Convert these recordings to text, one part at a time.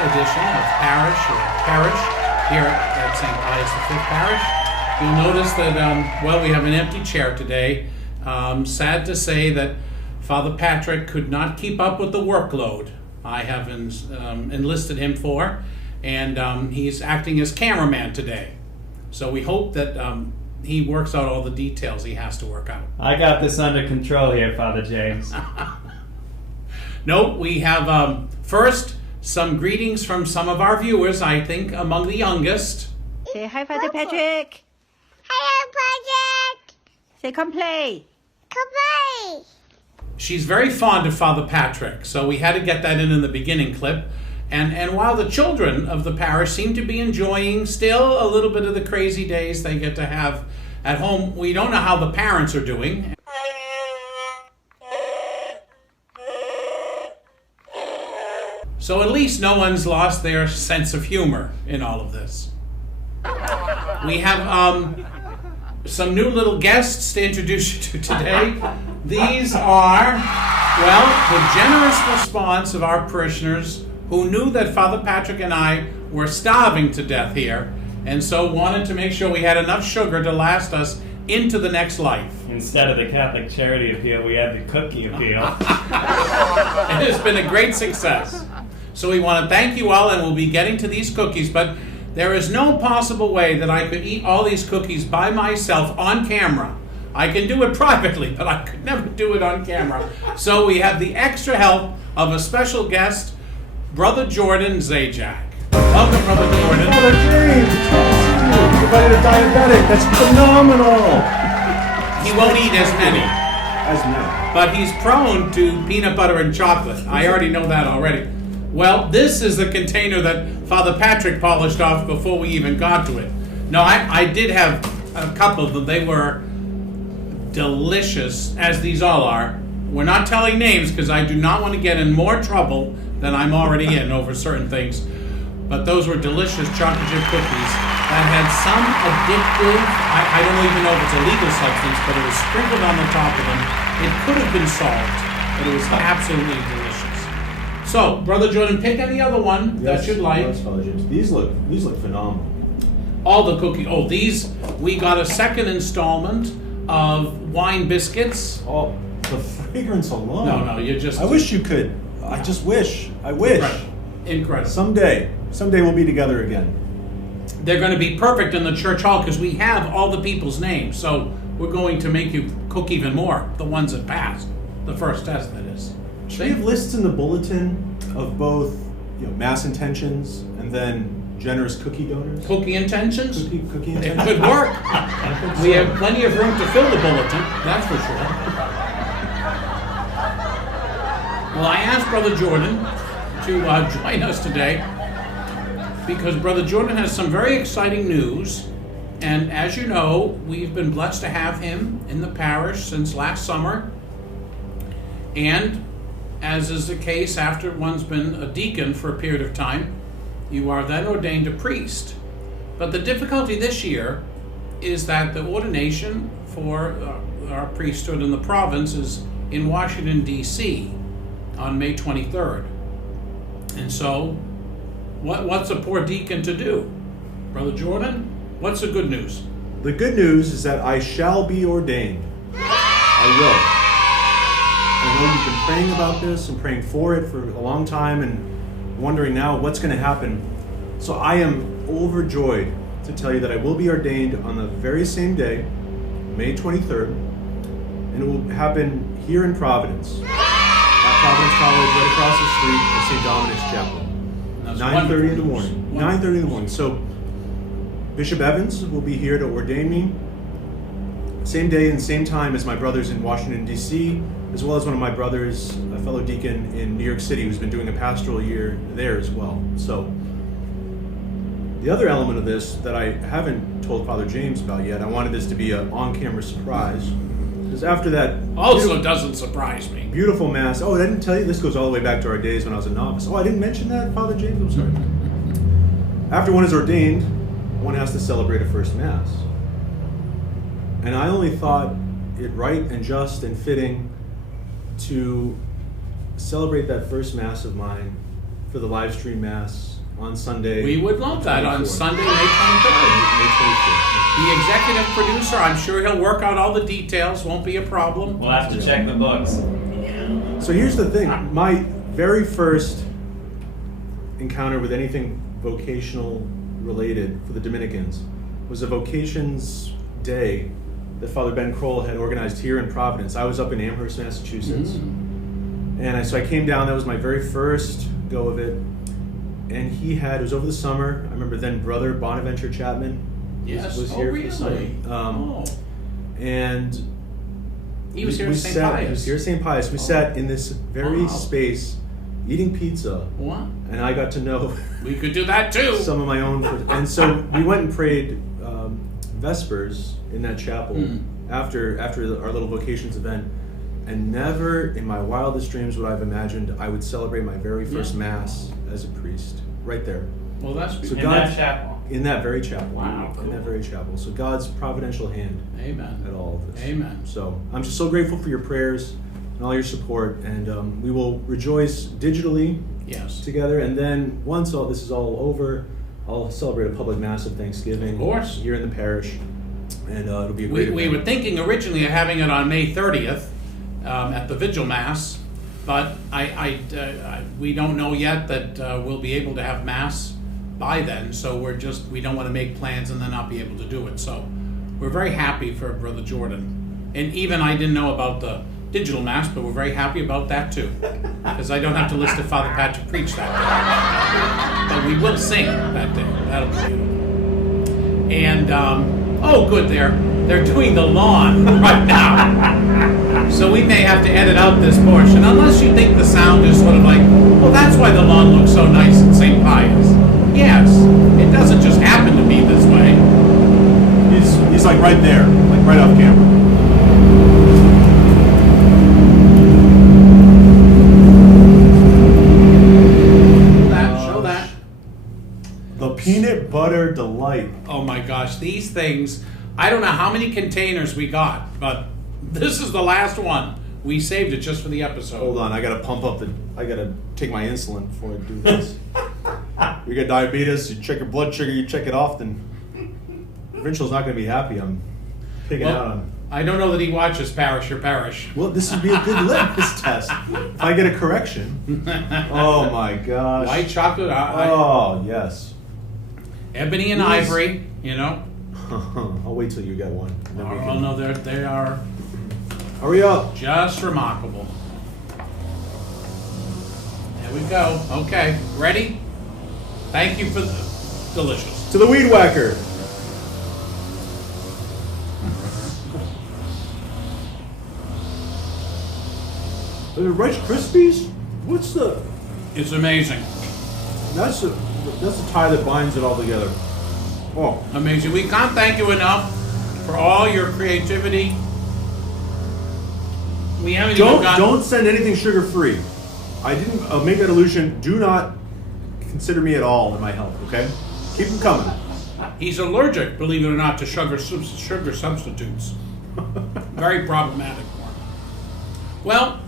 edition of Parish here at St. Pius V Parish. You'll notice that, we have an empty chair today. Sad to say that Father Patrick could not keep up with the workload I have enlisted him for, and he's acting as cameraman today. So we hope that he works out all the details he has to work out. I got this under control here, Father James. No, we have first some greetings from some of our viewers, I think among the youngest. Say hi, Father Patrick. Hello, Patrick. Say come play. Come play. She's very fond of Father Patrick, so we had to get that in the beginning clip. And while the children of the parish seem to be enjoying still a little bit of the crazy days they get to have at home, we don't know how the parents are doing. So at least no one's lost their sense of humor in all of this. We have some new little guests to introduce you to today. These are, the generous response of our parishioners who knew that Father Patrick and I were starving to death here, and so wanted to make sure we had enough sugar to last us into the next life. Instead of the Catholic Charity Appeal, we had the Cookie Appeal. It has been a great success. So we want to thank you all, and we'll be getting to these cookies, but there is no possible way that I could eat all these cookies by myself on camera. I can do it privately, but I could never do it on camera. So we have the extra help of a special guest, Brother Jordan Zajac. Welcome, Brother Jordan. Father James, it's good to see you. You're about a diabetic. That's phenomenal. He won't eat as many. As many. But he's prone to peanut butter and chocolate. I already know that already. Well, this is the container that Father Patrick polished off before we even got to it. No, I did have a couple of them. They were delicious, as these all are. We're not telling names because I do not want to get in more trouble than I'm already in over certain things. But those were delicious chocolate chip cookies that had some addictive, I don't even know if it's a legal substance, but it was sprinkled on the top of them. It could have been salt, but it was absolutely delicious. So, Brother Jordan, pick any other one that you'd like. Yes, Father James. These look phenomenal. All the cookies. Oh, these, we got a second installment of wine biscuits. Oh, the fragrance alone. No, you just... I wish you could. I just wish. I wish. Incredible. Someday we'll be together again. They're going to be perfect in the church hall because we have all the people's names. So we're going to make you cook even more, the ones that passed. The first test, that is. Should we have lists in the bulletin of both, mass intentions and then generous cookie donors? Cookie intentions? Cookie It intentions? could work. We have plenty of room to fill the bulletin, that's for sure. Well, I asked Brother Jordan to join us today because Brother Jordan has some very exciting news. And as you know, we've been blessed to have him in the parish since last summer. And as is the case after one's been a deacon for a period of time, you are then ordained a priest. But the difficulty this year is that the ordination for our priesthood in the province is in Washington, D.C. on May 23rd. And so, what's a poor deacon to do? Brother Jordan, what's the good news? The good news is that I shall be ordained. I will. I know you've been praying about this and praying for it for a long time and wondering now what's going to happen. So I am overjoyed to tell you that I will be ordained on the very same day, May 23rd, and it will happen here in Providence, at Providence College, right across the street at St. Dominic's Chapel. 9:30 in the morning. 9:30 in the morning. So Bishop Evans will be here to ordain me. Same day and same time as my brothers in Washington, D.C., as well as one of my brothers, a fellow deacon in New York City, who's been doing a pastoral year there as well. So the other element of this that I haven't told Father James about yet, I wanted this to be an on-camera surprise, is after that... Also doesn't surprise me. Beautiful Mass. Oh, I didn't tell you, this goes all the way back to our days when I was a novice. Oh, I didn't mention that, Father James? I'm sorry. After one is ordained, one has to celebrate a first Mass. And I only thought it right and just and fitting to celebrate that first Mass of mine for the live stream Mass on Sunday. We would love that on 24th. Sunday, May 23rd. May 24th. The executive producer, I'm sure he'll work out all the details, won't be a problem. We'll have to check the books. So here's the thing. My very first encounter with anything vocational related for the Dominicans was a vocations day that Father Ben Kroll had organized here in Providence. I was up in Amherst, Massachusetts. And so I came down, that was my very first go of it. And it was over the summer. I remember then Brother Bonaventure Chapman was here for the summer. And He was here at St. Pius. He was here at St. Pius. We sat in this very space eating pizza. What? And I got to know We could do that too. some of my own. And so we went and prayed Vespers in that chapel after our little vocations event. And never in my wildest dreams would I have imagined I would celebrate my very first Mass as a priest. Right there. Well, that's So In God- that chapel. In that very chapel. Wow, In that cool. very chapel. So God's providential hand Amen. at all of this. Amen. So I'm just so grateful for your prayers and all your support. And we will rejoice digitally Yes. together. And then once all this is all over, I'll celebrate a public Mass of Thanksgiving. Of course. Here in the parish. And it'll be a great We event. were thinking originally of having it on May 30th at the Vigil Mass, but we don't know yet that we'll be able to have Mass by then, so we don't want to make plans and then not be able to do it. So we're very happy for Brother Jordan. And even I didn't know about the digital Mass, but we're very happy about that too, because I don't have to listen to Father Patrick preach that day. But we will sing that day. That'll be beautiful. And, oh good, they're doing the lawn right now. So we may have to edit out this portion, unless you think the sound is sort of like, well, that's why the lawn looks so nice in St. Pius. Yes, it doesn't just happen to be this way. He's like right there, like right off camera. Show that. The peanut butter delight. Oh my gosh, these things, I don't know how many containers we got, but this is the last one. We saved it just for the episode. Hold on, I gotta take my insulin before I do this. You get diabetes, you check your blood sugar, you check it often. Provincial's not gonna be happy. I'm picking out on. I don't know that he watches Parish or Parish. Well, this would be a good litmus test. If I get a correction. Oh my gosh. White chocolate, Oh yes. ebony and Yes. ivory, you know. I'll wait till you get one. and then we Oh can- no, they are Hurry up. just remarkable. There we go. Okay, ready? Thank you for the delicious. To the weed whacker. Are the Rice Krispies? What's the? It's amazing. That's the tie that binds it all together. Oh, Amazing. We can't thank you enough for all your creativity. We haven't even gotten... don't send anything sugar free. I didn't make that illusion. Do not consider me at all in my health. Okay, keep them coming. He's allergic, believe it or not, to sugar substitutes. Very problematic for him. Well,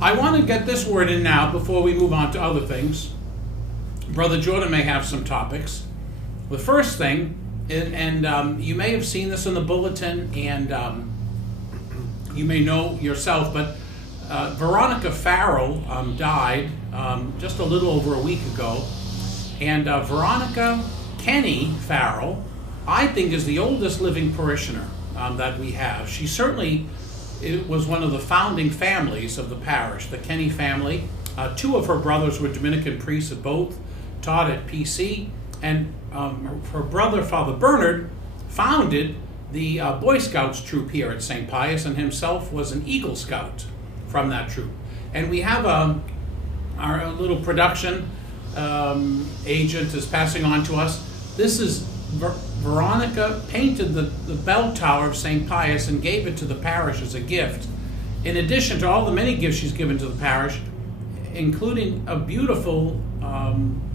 I want to get this word in now before we move on to other things. Brother Jordan may have some topics. The first thing, and you may have seen this in the bulletin, and you may know yourself, but Veronica Farrell died just a little over a week ago. And Veronica Kenny Farrell, I think, is the oldest living parishioner that we have. She certainly was one of the founding families of the parish, the Kenny family. Two of her brothers were Dominican priests that both taught at PC. And her brother, Father Bernard, founded the Boy Scouts troop here at St. Pius, and himself was an Eagle Scout from that troop. And we have our little production agent is passing on to us. This is Veronica painted the bell tower of St. Pius and gave it to the parish as a gift. In addition to all the many gifts she's given to the parish, including a beautiful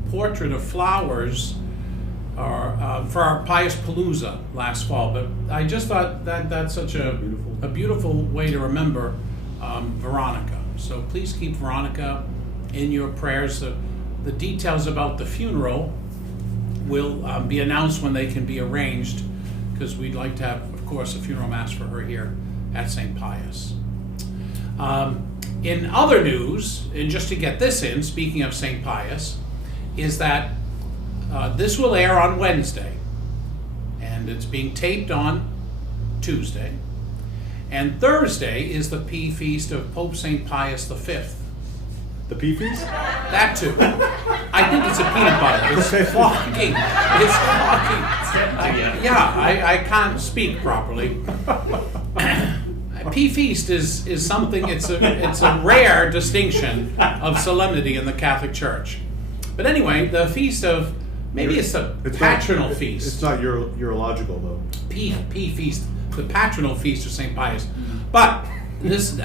portrait of flowers for our Pius Palooza last fall. But I just thought that's such a beautiful way to remember Veronica. So please keep Veronica in your prayers. The details about the funeral will be announced when they can be arranged, because we'd like to have, of course, a funeral mass for her here at St. Pius. In other news, and just to get this in, speaking of St. Pius, is that this will air on Wednesday, and it's being taped on Tuesday. And Thursday is the Pea Feast of Pope St. Pius V. The pea feast? That too. I think it's a peanut butter. It's Okay. flocking. It's flocking. Yeah, I can't speak properly. Pea Feast is something, it's a rare distinction of solemnity in the Catholic Church. But anyway, the feast of, maybe it's a patronal feast. It's not urological though. Pea Feast, the patronal feast of St. Pius. But this,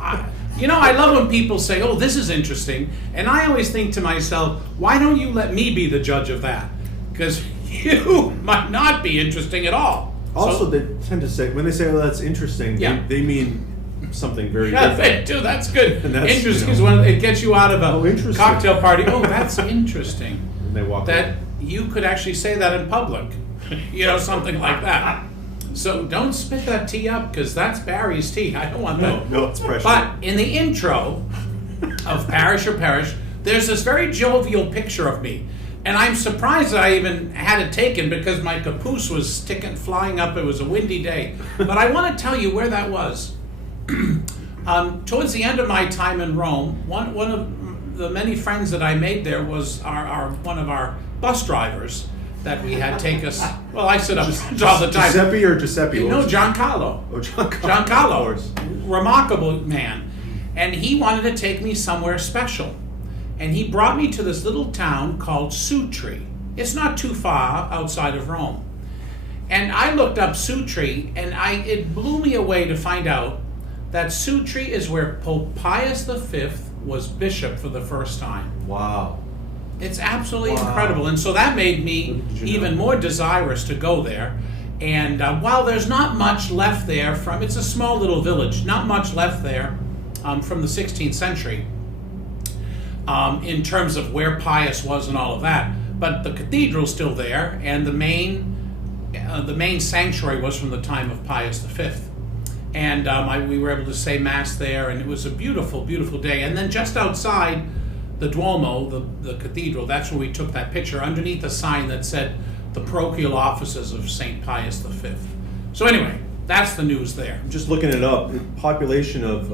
I love when people say, oh, this is interesting. And I always think to myself, why don't you let me be the judge of that? Because you might not be interesting at all. Also, So- they tend to say, when they say, oh, that's interesting, Yeah. they mean something very Yeah, different. they do. That's good. And that's, Interesting you is know, when it gets you out of oh, a interesting. cocktail party. Oh, that's interesting. And they walk That away. you could actually say that in public. Something like that. So don't spit that tea up, because that's Barry's tea. I don't want that. No, it's precious. But in the intro of Parish or Parish, there's this very jovial picture of me. And I'm surprised that I even had it taken, because my caboose was flying up. It was a windy day. But I want to tell you where that was. Towards the end of my time in Rome, one of the many friends that I made there was one of our bus drivers that we had take us. Well, I sit up all the time. Giuseppe or Giuseppe? No, Giancarlo. Oh, Giancarlo. Giancarlo, Of course. remarkable man. And he wanted to take me somewhere special. And he brought me to this little town called Sutri. It's not too far outside of Rome. And I looked up Sutri, and it blew me away to find out that Sutri is where Pope Pius V was bishop for the first time. Wow. It's absolutely Wow. incredible. And so that made me Did you even know? more desirous to go there. And while there's not much left there it's a small little village, not much left there from the 16th century in terms of where Pius was and all of that. But the cathedral's still there, and the main sanctuary was from the time of Pius V. And we were able to say Mass there, and it was a beautiful, beautiful day. And then just outside the Duomo, the cathedral, that's where we took that picture, underneath a sign that said the parochial offices of St. Pius V. So anyway, that's the news there. I'm just looking it up. Population of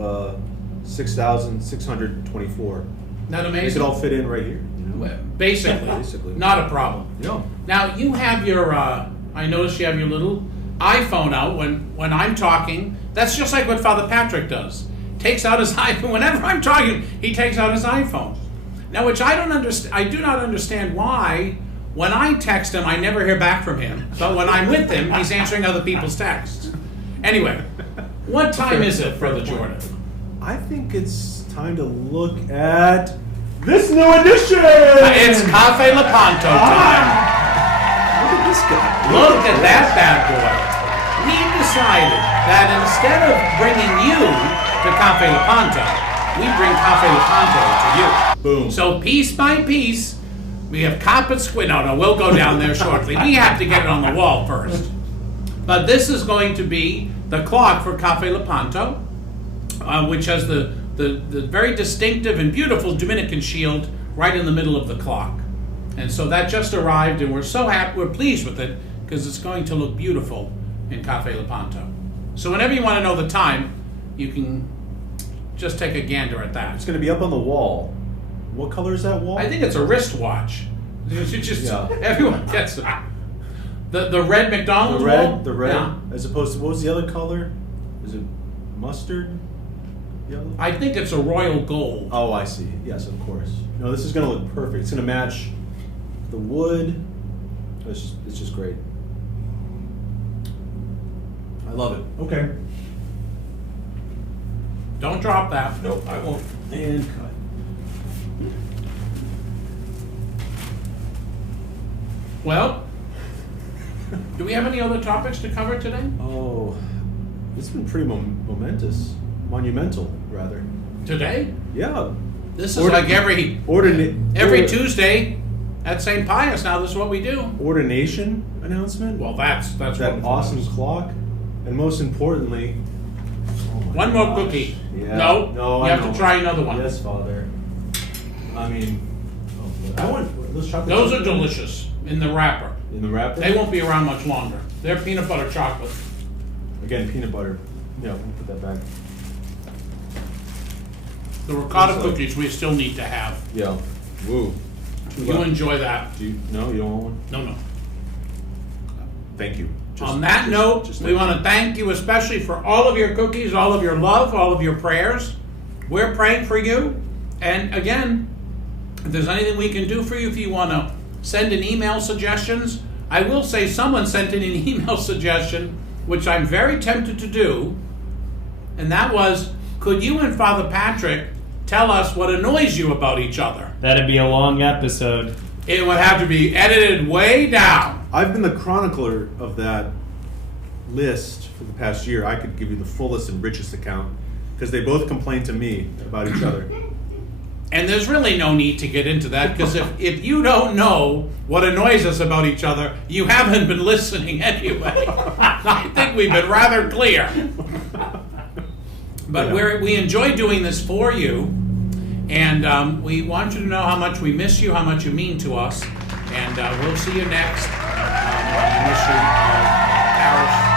6,624. Isn't that They amazing? could all fit in right here. You know? Well, Basically, Basically. not a problem. No. Now you have your, I noticed you have your little iPhone out when I'm talking. That's just like what Father Patrick does. Takes out his iPhone. Whenever I'm talking, he takes out his iPhone. Now, which I don't understand. I do not understand why, when I text him, I never hear back from him. But when I'm with him, he's answering other people's texts. Anyway, what time is it, Brother Jordan? I think it's time to look at this new edition! It's Cafe Lepanto time. Look at this guy. Look at that bad boy. We decided that instead of bringing you to Cafe Lepanto, we bring Cafe Lepanto to you. Boom. So piece by piece, we have carpet squid. No, we'll go down there shortly. We have to get it on the wall first. But this is going to be the clock for Cafe Lepanto, which has the very distinctive and beautiful Dominican shield right in the middle of the clock. And so that just arrived, and we're so happy, we're pleased with it, because it's going to look beautiful in Cafe Lepanto. So whenever you want to know the time, you can just take a gander at that. It's going to be up on the wall. What color is that wall? I think it's a wristwatch. You should just, Yeah. everyone gets it. The red McDonald's wall? The red, Yeah. as opposed to, what was the other color? Is it mustard yellow? I think it's a royal gold. Oh, I see. Yes, of course. No, this is going to look perfect. It's going to match the wood. It's just great. I love it. Okay. Don't drop that. Nope, I won't. And cut. Well, do we have any other topics to cover today? Oh, it's been pretty monumental, rather. Today? Yeah, This is like every Ordination Tuesday at St. Pius. Now this is what we do. Ordination announcement. Well, that's that wonderful. awesome clock, and most importantly, oh my One more gosh. cookie. Yeah. No, no, you I have know. to try another one. Yes, Father. I mean, I want those chocolate. Those are chips delicious in the wrapper. in the wrapper. They won't be around much longer. They're peanut butter chocolate. Again, peanut butter. Yeah, we'll put that back. The ricotta Looks like- cookies we still need to have. Yeah. Woo. Two You left. enjoy that. No, you don't want one? No. Thank you. On that note, just we thank want you. to thank you especially for all of your cookies, all of your love, all of your prayers. We're praying for you. And again, if there's anything we can do for you, if you want to send an email suggestions, I will say someone sent in an email suggestion, which I'm very tempted to do, and that was, could you and Father Patrick tell us what annoys you about each other? That'd be a long episode. It would have to be edited way down. I've been the chronicler of that list for the past year. I could give you the fullest and richest account because they both complained to me about each other. And there's really no need to get into that, because if you don't know what annoys us about each other, you haven't been listening anyway. I think we've been rather clear. But we enjoy doing this for you, and we want you to know how much we miss you, how much you mean to us, and we'll see you next on the Mission Parish